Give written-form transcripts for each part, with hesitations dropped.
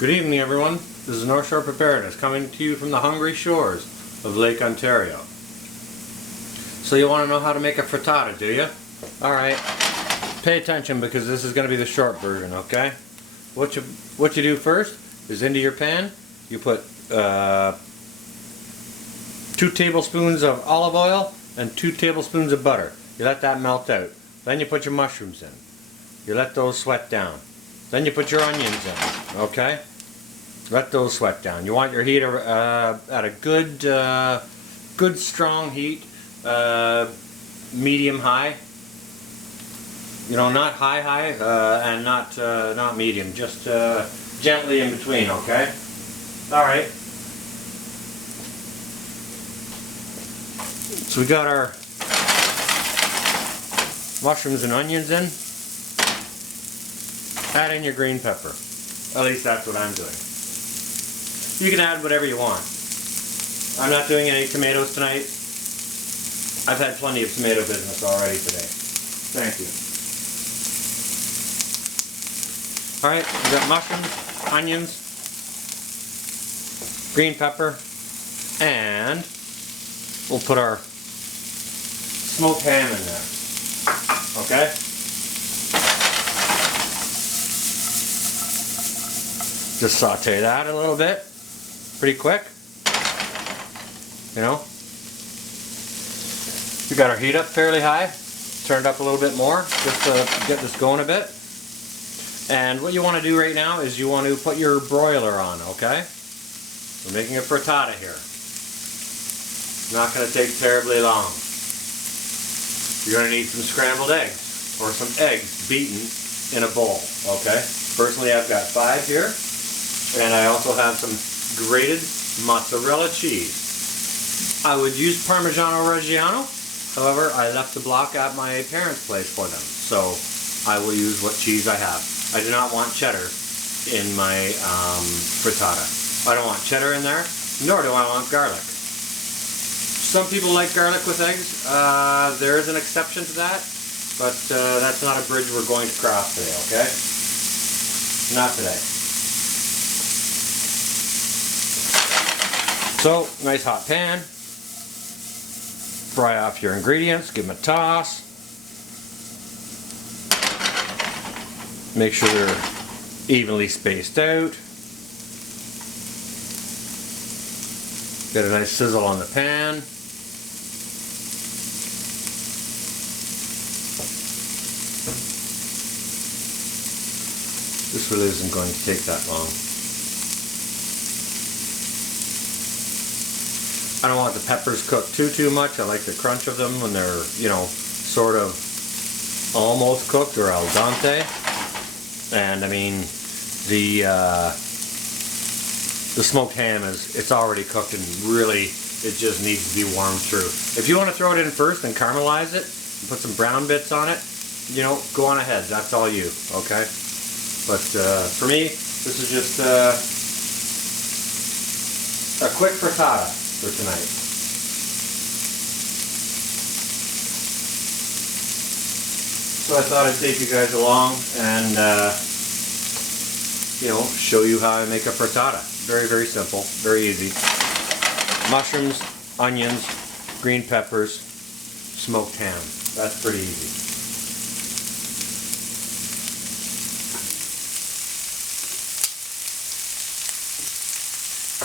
Good evening, everyone. This is North Shore Preparedness coming to you from the hungry shores of Lake Ontario. So you want to know how to make a frittata, do you? Alright, pay attention because this is going to be the short version, okay? What you do first is into your pan, you put 2 tablespoons of olive oil and 2 tablespoons of butter. You let that melt out. Then you put your mushrooms in. You let those sweat down. Then you put your onions in, okay? Let those sweat down. You want your heat at a good strong heat, medium high. You know, not high, and not medium. Just gently in between, okay? All right. So we got our mushrooms and onions in. Add in your green pepper. At least that's what I'm doing. You can add whatever you want. I'm not doing any tomatoes tonight. I've had plenty of tomato business already today. Thank you. Alright, we've got mushrooms, onions, green pepper, and we'll put our smoked ham in there. Okay? Just saute that a little bit. Pretty quick. You know? We got our heat up fairly high. Turn it up a little bit more just to get this going a bit. And what you want to do right now is you want to put your broiler on, okay? We're making a frittata here. Not going to take terribly long. You're going to need some scrambled eggs or some eggs beaten in a bowl, okay? Personally, I've got 5 here. And I also have some grated mozzarella cheese. I would use Parmigiano Reggiano, however I left the block at my parents' place for them, so I will use what cheese I have. I do not want cheddar in my frittata. I don't want cheddar in there, nor do I want garlic. Some people like garlic with eggs. There is an exception to that, but that's not a bridge we're going to cross today, okay? Not today. So, nice hot pan. Fry off your ingredients, give them a toss. Make sure they're evenly spaced out. Get a nice sizzle on the pan. This really isn't going to take that long. I don't want the peppers cooked too much. I like the crunch of them when they're, you know, sort of almost cooked or al dente. And I mean, the smoked ham it's already cooked and really it just needs to be warmed through. If you want to throw it in first and caramelize it and put some brown bits on it, you know, go on ahead. That's all you, okay? But for me, this is just a quick frittata for tonight. So I thought I'd take you guys along and you know, show you how I make a frittata. Very, very simple, very easy. Mushrooms, onions, green peppers, smoked ham. That's pretty easy.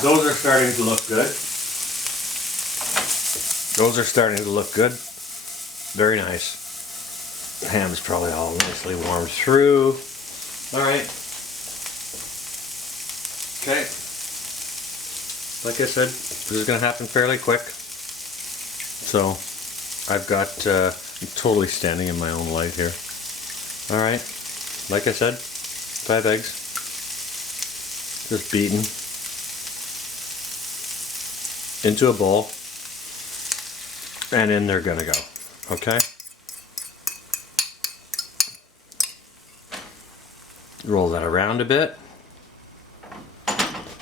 Those are starting to look good. Those are starting to look good. Very nice. The ham is probably all nicely warmed through. Alright. Okay. Like I said, this is going to happen fairly quick. So, I've got, I'm totally standing in my own light here. Alright. Like I said, 5 eggs. Just beaten into a bowl. And in they're gonna go, okay? Roll that around a bit.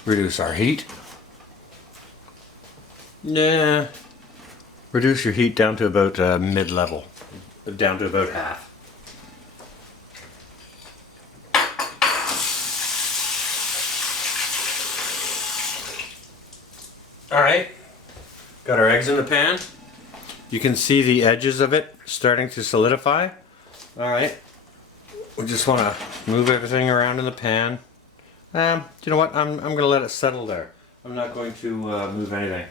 Reduce our heat. Yeah. Reduce your heat down to about mid-level. Down to about half. Alright, got our eggs in the pan. You can see the edges of it starting to solidify. Alright, we just want to move everything around in the pan. You know what, I'm going to let it settle there. I'm not going to move anything.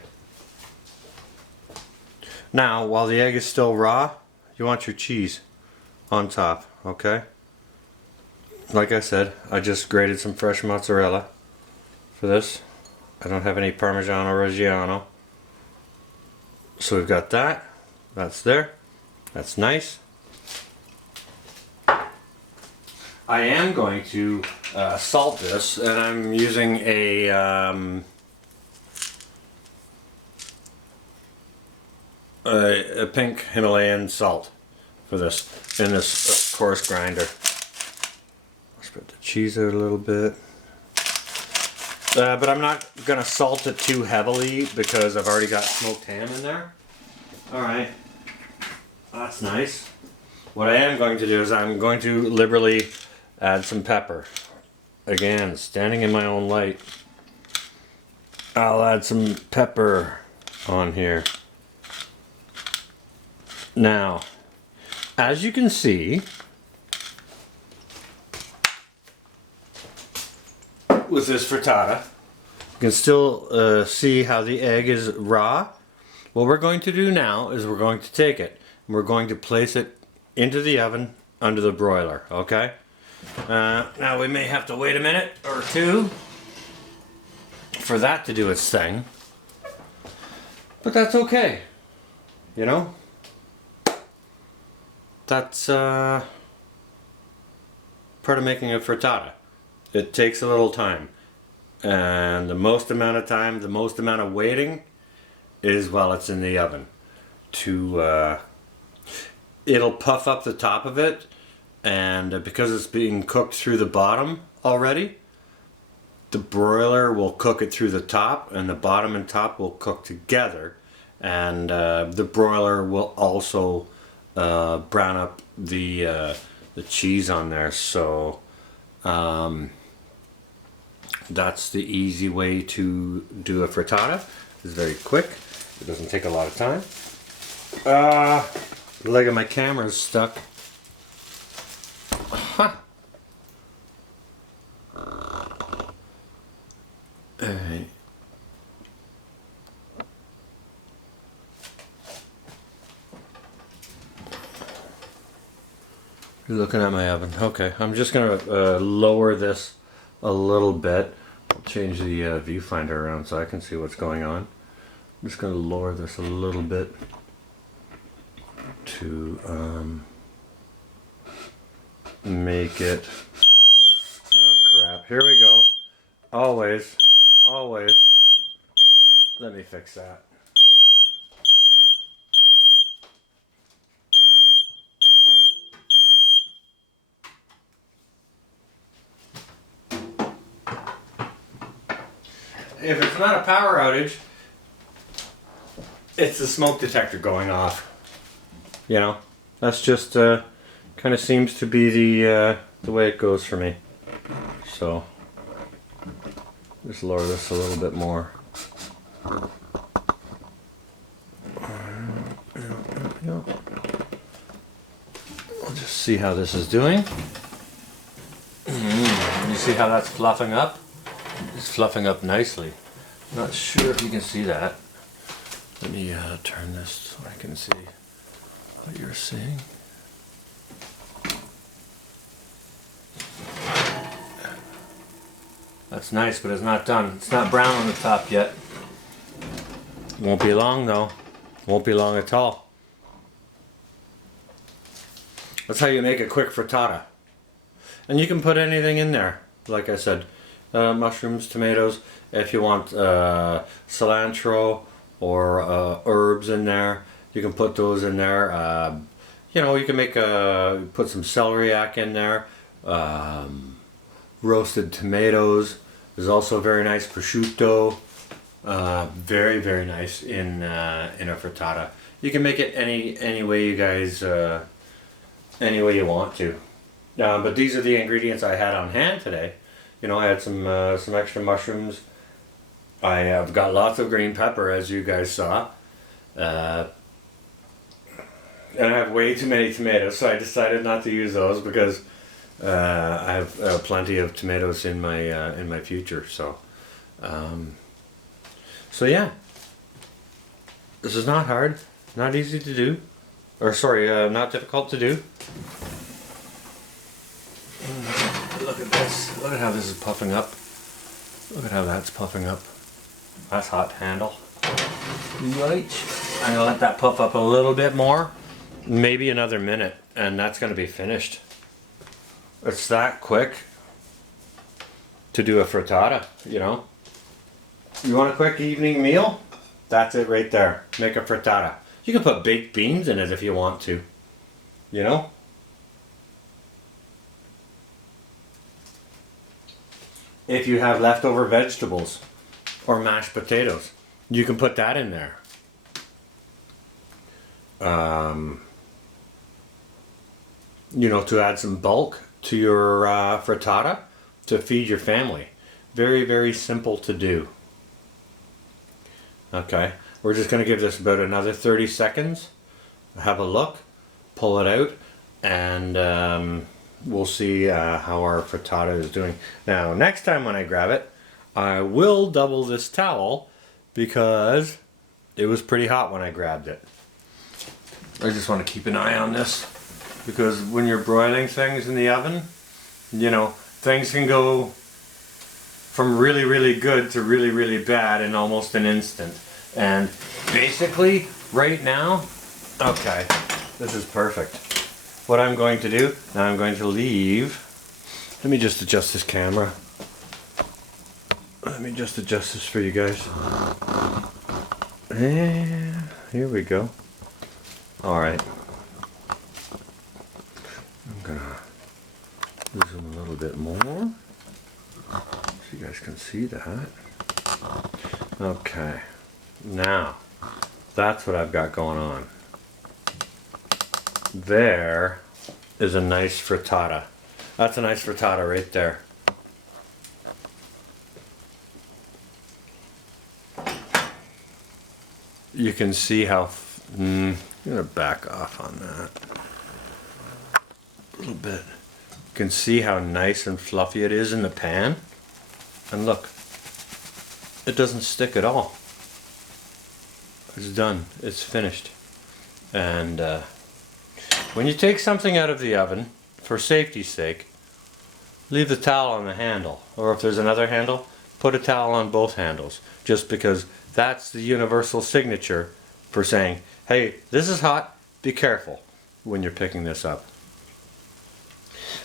Now, while the egg is still raw, you want your cheese on top, okay? Like I said, I just grated some fresh mozzarella for this. I don't have any Parmigiano Reggiano. So we've got that. That's there. That's nice. I am going to salt this, and I'm using a pink Himalayan salt for this in this coarse grinder. Spread the cheese out a little bit. But I'm not going to salt it too heavily because I've already got smoked ham in there. Alright, that's nice. What I am going to do is I'm going to liberally add some pepper. Again, standing in my own light. I'll add some pepper on here. Now, as you can see, with this frittata, you can still see how the egg is raw. What we're going to do now is we're going to take it and we're going to place it into the oven under the broiler, okay? Now we may have to wait a minute or two for that to do its thing, but that's okay, you know? That's part of making a frittata. It takes a little time, and the most amount of time, the most amount of waiting is while it's in the oven. It'll puff up the top of it, and because it's being cooked through the bottom already, the broiler will cook it through the top, and the bottom and top will cook together, and the broiler will also brown up the cheese on there. So that's the easy way to do a frittata. It's very quick. It doesn't take a lot of time. The leg of my camera is stuck. Huh. Alright. You're looking at my oven. Okay, I'm just going to lower this a little bit. I'll change the viewfinder around so I can see what's going on. I'm just going to lower this a little bit to make it... Oh crap, here we go. Always, always. Let me fix that. If it's not a power outage, it's the smoke detector going off. You know, that's just kind of seems to be the way it goes for me. So just lower this a little bit more. We'll just see how this is doing. You see how that's fluffing up? It's fluffing up nicely. Not sure if you can see that. Let me turn this so I can see what you're seeing. That's nice, but it's not done. It's not brown on the top yet. Won't be long though. Won't be long at all. That's how you make a quick frittata. And you can put anything in there, like I said. Mushrooms, tomatoes, if you want cilantro or herbs in there, you can put those in there. You know, you can make put some celeriac in there. Roasted tomatoes is also very nice. Prosciutto, very very nice in a frittata. You can make it any way you guys, any way you want to. But these are the ingredients I had on hand today. You know, I had some extra mushrooms, I have got lots of green pepper, as you guys saw. And I have way too many tomatoes, so I decided not to use those because I have plenty of tomatoes in my future. So, so yeah, this is not hard, not easy to do, or sorry, not difficult to do. Look at this. Look at how this is puffing up. Look at how that's puffing up. That's hot to handle. Right. I'm gonna let that puff up a little bit more. Maybe another minute, and that's gonna be finished. It's that quick to do a frittata, you know. You want a quick evening meal? That's it right there. Make a frittata. You can put baked beans in it if you want to, you know. If you have leftover vegetables or mashed potatoes, you can put that in there. You know, to add some bulk to your frittata to feed your family. Very, very simple to do. Okay, we're just going to give this about another 30 seconds. Have a look, pull it out, and we'll see how our frittata is doing. Now, next time when I grab it, I will double this towel because it was pretty hot when I grabbed it. I just want to keep an eye on this because when you're broiling things in the oven, you know, things can go from really, really good to really, really bad in almost an instant. And basically, right now, okay, this is perfect. What I'm going to do, now I'm going to leave, let me just adjust this camera. Let me just adjust this for you guys. And here we go. Alright. I'm gonna zoom a little bit more so you guys can see that. Okay. Now, that's what I've got going on. There is a nice frittata. That's a nice frittata right there. You can see how, I'm gonna back off on that a little bit. You can see how nice and fluffy it is in the pan. And look, it doesn't stick at all. It's done, it's finished. And when you take something out of the oven, for safety's sake, leave the towel on the handle. Or if there's another handle, put a towel on both handles. Just because that's the universal signature for saying, hey, this is hot, be careful when you're picking this up.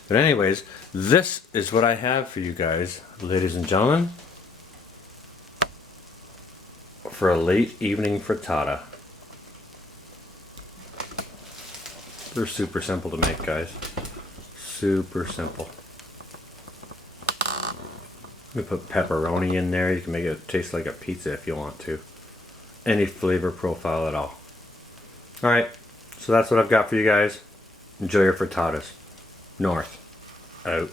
But anyways, this is what I have for you guys, ladies and gentlemen, for a late evening frittata. They're super simple to make, guys. Super simple. You put pepperoni in there. You can make it taste like a pizza if you want to. Any flavor profile at all. Alright, so that's what I've got for you guys. Enjoy your frittatas. North. Out.